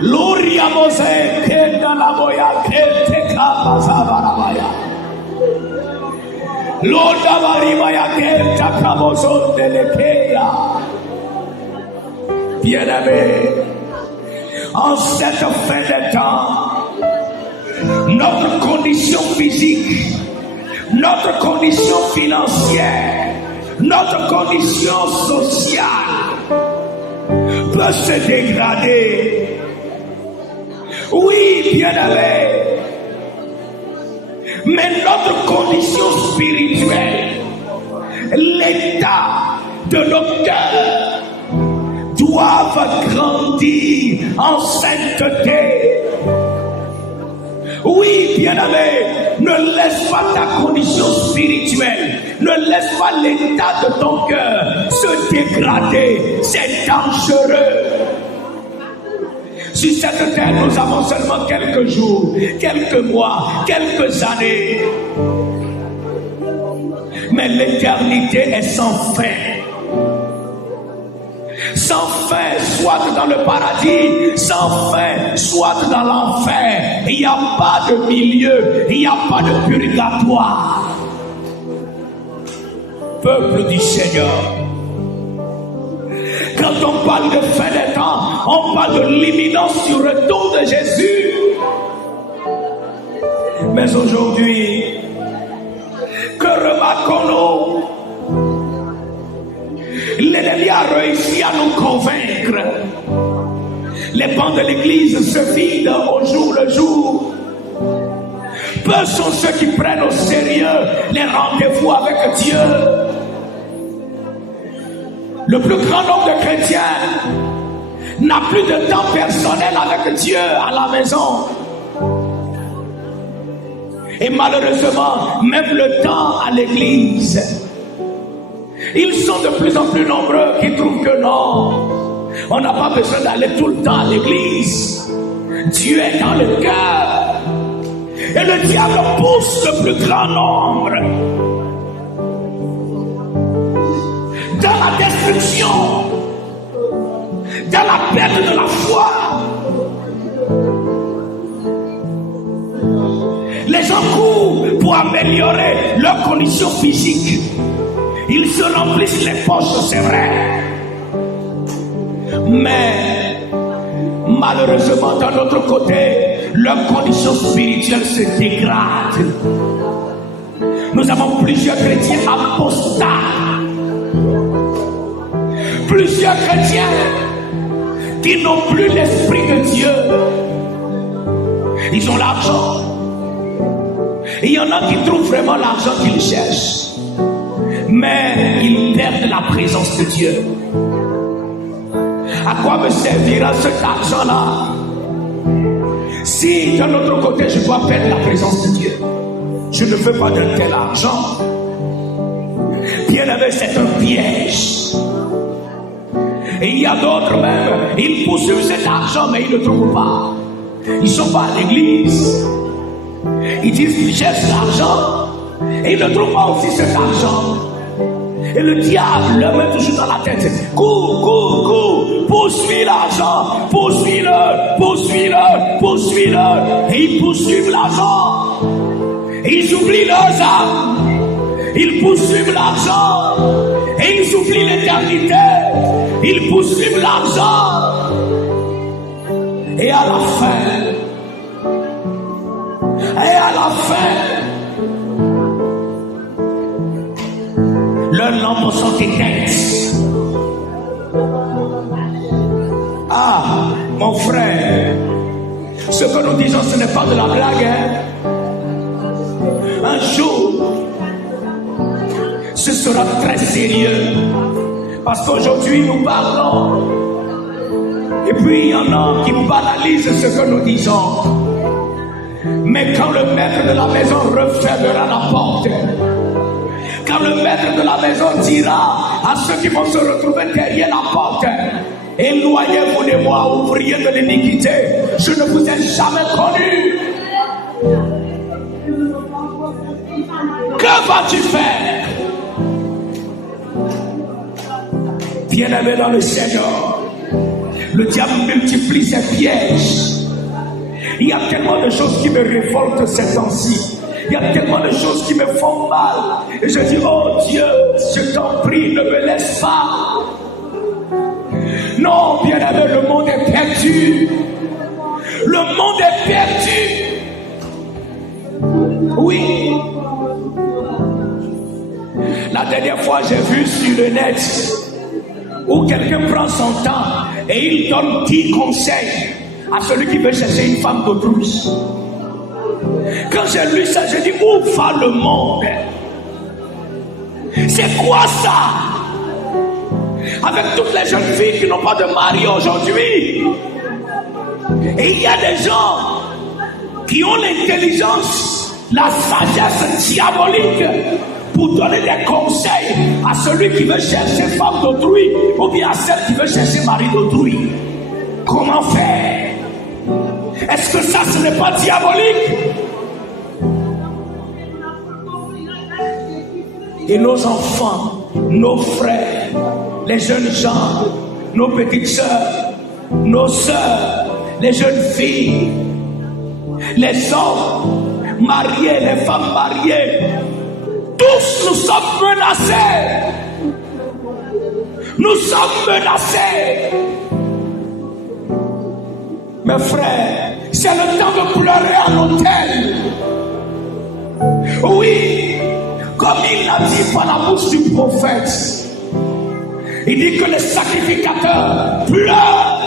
Loria Mose, Kenda la Boya, Kente Kabasabarabaya. Loda Marimaya, Kenta Kaboson de Lekeya. Bien-aimé, en cette fin de temps, notre condition physique, notre condition financière, notre condition sociale peut se dégrader. Oui, bien-aimé, mais notre condition spirituelle, l'état de nos cœurs doivent grandir en sainteté. Oui, bien-aimé, ne laisse pas ta condition spirituelle, ne laisse pas l'état de ton cœur se dégrader. C'est dangereux. Sur cette terre, nous avons seulement quelques jours, quelques mois, quelques années. Mais l'éternité est sans fin. Sans fin, soit dans le paradis, sans fin, soit dans l'enfer. Il n'y a pas de milieu, il n'y a pas de purgatoire. Peuple du Seigneur, quand on parle de fin des temps, on parle de l'imminence du retour de Jésus. Mais aujourd'hui, que remarquons-nous? L'ennemi a réussi à nous convaincre. Les bancs de l'église se vident au jour le jour. Peu sont ceux qui prennent au sérieux les rendez-vous avec Dieu. Le plus grand nombre de chrétiens n'a plus de temps personnel avec Dieu à la maison. Et malheureusement, même le temps à l'église. Ils sont de plus en plus nombreux qui trouvent que non, on n'a pas besoin d'aller tout le temps à l'église. Dieu est dans le cœur. Et le diable pousse le plus grand nombre dans la destruction, dans la perte de la foi. Les gens courent pour améliorer leur condition physique. Ils se remplissent les poches, c'est vrai. Mais malheureusement, d'un autre côté, leur condition spirituelle se dégrade. Nous avons plusieurs chrétiens apostats. Plusieurs chrétiens qui n'ont plus l'esprit de Dieu. Ils ont l'argent. Il y en a qui trouvent vraiment l'argent qu'ils cherchent. Mais ils perdent la présence de Dieu. À quoi me servira cet argent-là si d'un autre côté je dois perdre la présence de Dieu? Je ne veux pas de tel argent. Bien-aimé, c'est un piège. Et il y a d'autres même, ils poursuivent cet argent mais ils ne trouvent pas. Ils ne sont pas à l'église. Ils disent qu'ils cherchent l'argent et ils ne trouvent pas aussi cet argent. Et le diable leur met toujours dans la tête. Cours, cours, cours. Poursuis l'argent. Poursuis-le. Poursuis-le. Poursuis-le. Et ils poursuivent l'argent. Ils oublient leurs âmes. Ils poursuivent l'argent. Et ils oublient l'éternité. Ils poursuivent l'argent. Et à la fin, leurs lampes sont éteintes. Ah, mon frère, ce que nous disons, ce n'est pas de la blague. Hein? Un jour, ce sera très sérieux. Parce qu'aujourd'hui, nous parlons. Et puis, il y en a qui banalisent ce que nous disons. Mais quand le maître de la maison refermera la porte, quand le maître de la maison dira à ceux qui vont se retrouver derrière la porte, éloignez-vous de moi, ouvriers de l'iniquité, je ne vous ai jamais connu. Que vas-tu faire? Bien-aimé dans le Seigneur, Le diable multiplie ses pièges. Il y a tellement de choses qui me révoltent ces temps-ci. Il y a tellement de choses qui me font mal. Et je dis, oh Dieu, je t'en prie, ne me laisse pas. Non, bien-aimé, le monde est perdu. Le monde est perdu. Oui. La dernière fois, j'ai vu sur le net où quelqu'un prend son temps et il donne 10 conseils à celui qui veut chercher une femme d'autrui. Quand j'ai lu ça, j'ai dit, où va le monde? C'est quoi ça? Avec toutes les jeunes filles qui n'ont pas de mari aujourd'hui. Et il y a des gens qui ont l'intelligence, la sagesse diabolique pour donner des conseils à celui qui veut chercher femme d'autrui ou bien à celle qui veut chercher mari d'autrui. Comment faire? Est-ce que ça, ce n'est pas diabolique? Et nos enfants, nos frères, les jeunes gens, nos petites sœurs, nos sœurs, les jeunes filles, les hommes mariés, les femmes mariées, tous nous sommes menacés. Nous sommes menacés. Mes frères, c'est le temps de pleurer à l'autel. Oui, comme il l'a dit par la bouche du prophète. Il dit que les sacrificateurs pleurent,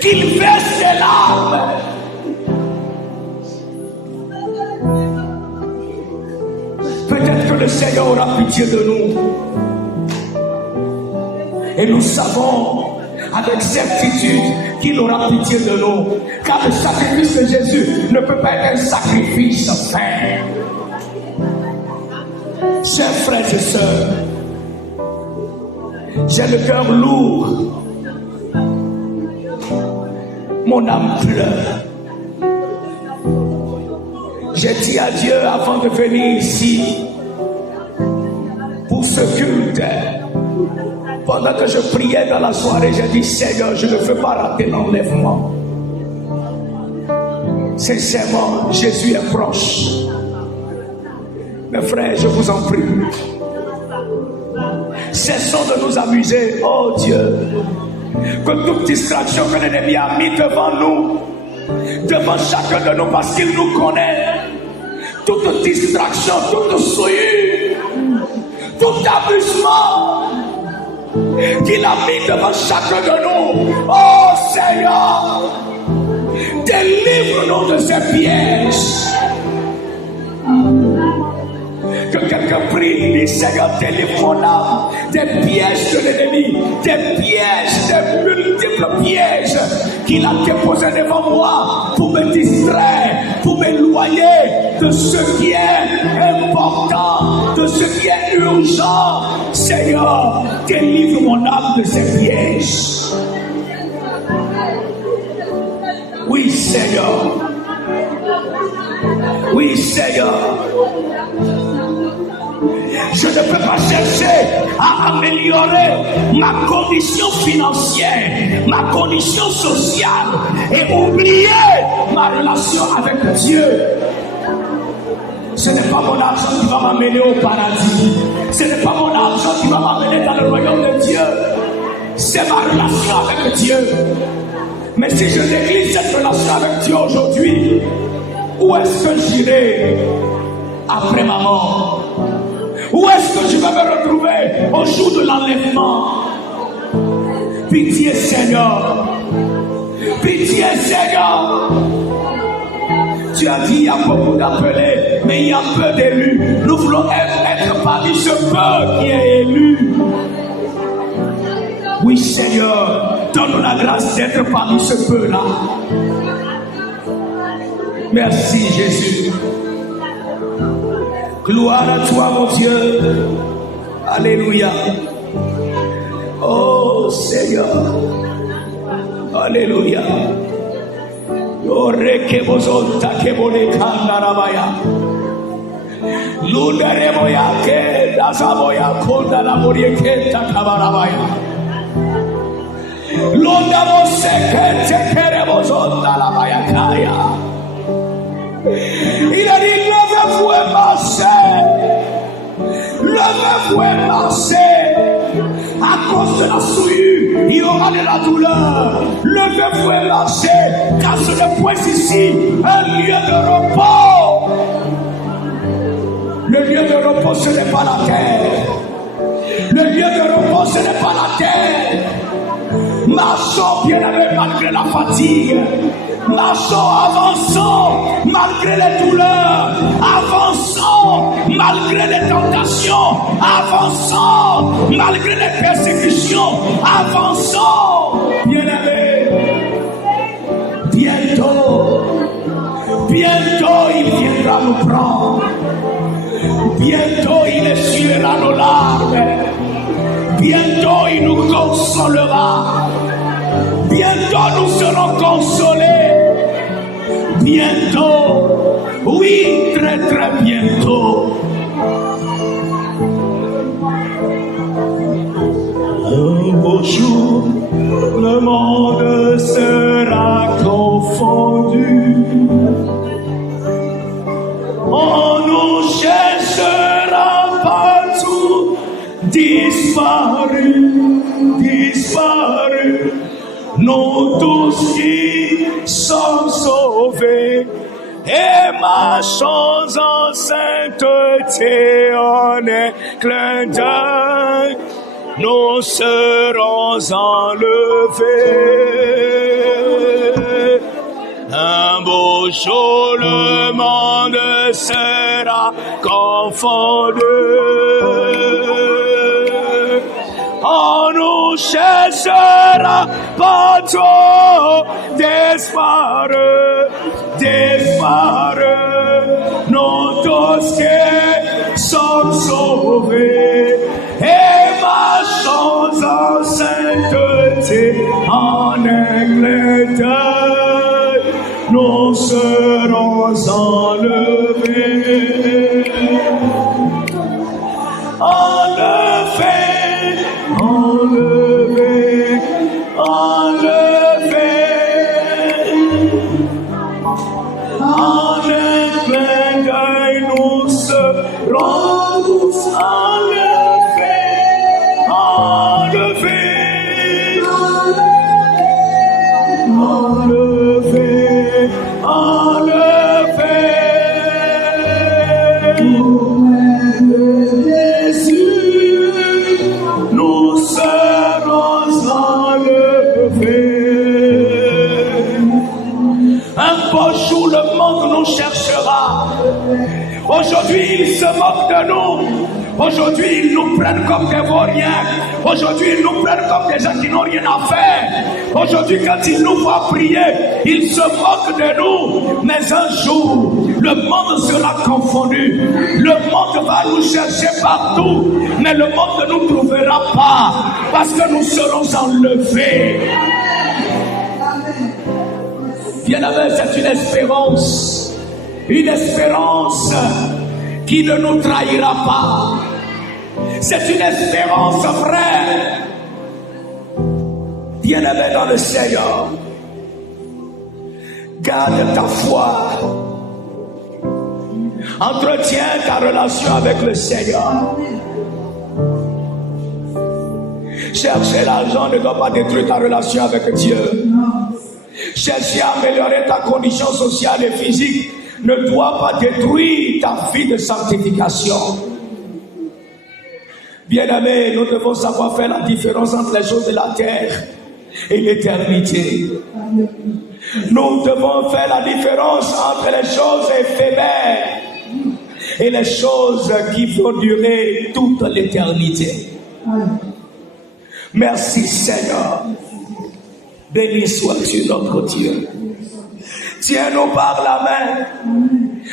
qu'ils versent des larmes. Peut-être que le Seigneur aura pitié de nous. Et nous savons avec certitude qu'il aura pitié de nous. Car le sacrifice de Jésus ne peut pas être un sacrifice vain. Chers frères et sœurs, j'ai le cœur lourd. Mon âme pleure. J'ai dit à Dieu avant de venir ici pour ce culte. Pendant que je priais dans la soirée, j'ai dit, Seigneur, je ne veux pas rater l'enlèvement. Sincèrement, Jésus est proche. Mes frères, je vous en prie. Cessons de nous amuser, oh Dieu. Que toute distraction que l'ennemi a mis devant nous, devant chacun de nous, parce qu'il nous connaît, toute distraction, toute souillure, tout abusement qu'il a mis devant chacun de nous, oh Seigneur, délivre-nous de ces pièges. Que quelqu'un prie, dit Seigneur, délivre mon âme des pièges de l'ennemi, des pièges, des multiples pièges qu'il a déposés devant moi pour me distraire, pour m'éloigner de ce qui est important, de ce qui est urgent. Seigneur, délivre mon âme de ces pièges. Oui, Seigneur. Oui, Seigneur. Je ne peux pas chercher à améliorer ma condition financière, ma condition sociale et oublier ma relation avec Dieu. Ce n'est pas mon argent qui va m'amener au paradis. Ce n'est pas mon argent qui va m'amener dans le royaume de Dieu. C'est ma relation avec Dieu. Mais si je néglige cette relation avec Dieu aujourd'hui, où est-ce que j'irai après ma mort? Où est-ce que je vais me retrouver au jour de l'enlèvement? Pitié Seigneur. Pitié Seigneur. Tu as dit il y a beaucoup d'appelés, mais il y a peu d'élus. Nous voulons être parmi ce peuple qui est élu. Oui Seigneur, donne-nous la grâce d'être parmi ce peuple-là. Merci Jésus. Gloire à toi mon Dieu. Alléluia. Oh Seigneur. Alléluia. Orekebozonta kebole kandarabaya. Lundaremoya ke dasaboya konda la morieke takabarabaya. Il a dit, levez-vous et marchez. Levez-vous et marchez. À cause de la souillure, il y aura de la douleur. Levez-vous et marchez, car ce n'est point ici un lieu de repos. Le lieu de repos, ce n'est pas la terre. Le lieu de repos, ce n'est pas la terre. Marchons, bien-aimés, malgré la fatigue. Marchons, avançons, malgré les douleurs. Avançons, malgré les tentations. Avançons, malgré les persécutions. Avançons, bien-aimés. Bientôt, il viendra nous prendre. Bientôt, il essuiera nos larmes. Bientôt, il nous consolera. Bientôt, nous serons consolés. Bientôt, oui, très très bientôt. Un beau jour, le monde sera confondu. On nous cherchera partout, disparu. Nous tous qui sommes sauvés et marchons en sainteté en un clin d'œil, nous serons enlevés. Un beau jour, le monde sera confondu. On nous cherchera partout, disparu. Nous tous qui sommes sauvés et marchons en sainteté en un clin d'œil, nous serons enlevés. En un clin d'œil, nous serons tous enlevés. Nous serons enlevés. Un beau jour, le monde nous cherchera. Aujourd'hui, ils se moquent de nous. Aujourd'hui, ils nous prennent comme des vauriens. Aujourd'hui, ils nous prennent comme des gens qui n'ont rien à faire. Aujourd'hui, quand ils nous voient prier, ils se moquent de nous. Mais un jour, le monde sera confondu. Le monde va nous chercher partout. Mais le monde ne nous trouvera pas. Parce que nous serons enlevés. Bien-aimé, c'est une espérance. Une espérance qui ne nous trahira pas. C'est une espérance vraie. Bien-aimé dans le Seigneur, garde ta foi. Entretiens ta relation avec le Seigneur. Chercher l'argent ne doit pas détruire ta relation avec Dieu. Chercher à améliorer ta condition sociale et physique ne doit pas détruire ta vie de sanctification. Bien-aimés, nous devons savoir faire la différence entre les choses de la terre et l'éternité. Nous devons faire la différence entre les choses éphémères et les choses qui vont durer toute l'éternité. Merci Seigneur. Béni sois-tu notre Dieu. Tiens-nous par la main.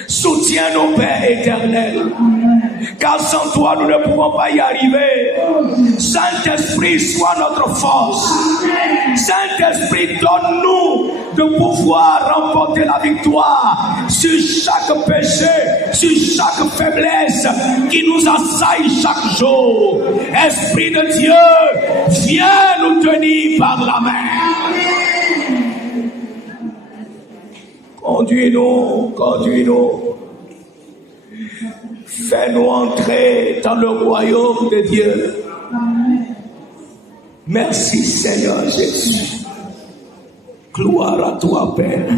Soutiens-nous, Père éternel. Car sans toi, nous ne pouvons pas y arriver. Saint-Esprit, sois notre force. Saint-Esprit, donne-nous de pouvoir remporter la victoire sur chaque péché, sur chaque faiblesse qui nous assaille chaque jour. Esprit de Dieu, viens nous tenir par la main. Conduis-nous, conduis-nous. Fais-nous entrer dans le royaume de Dieu. Merci Seigneur Jésus. Gloire à toi, Père.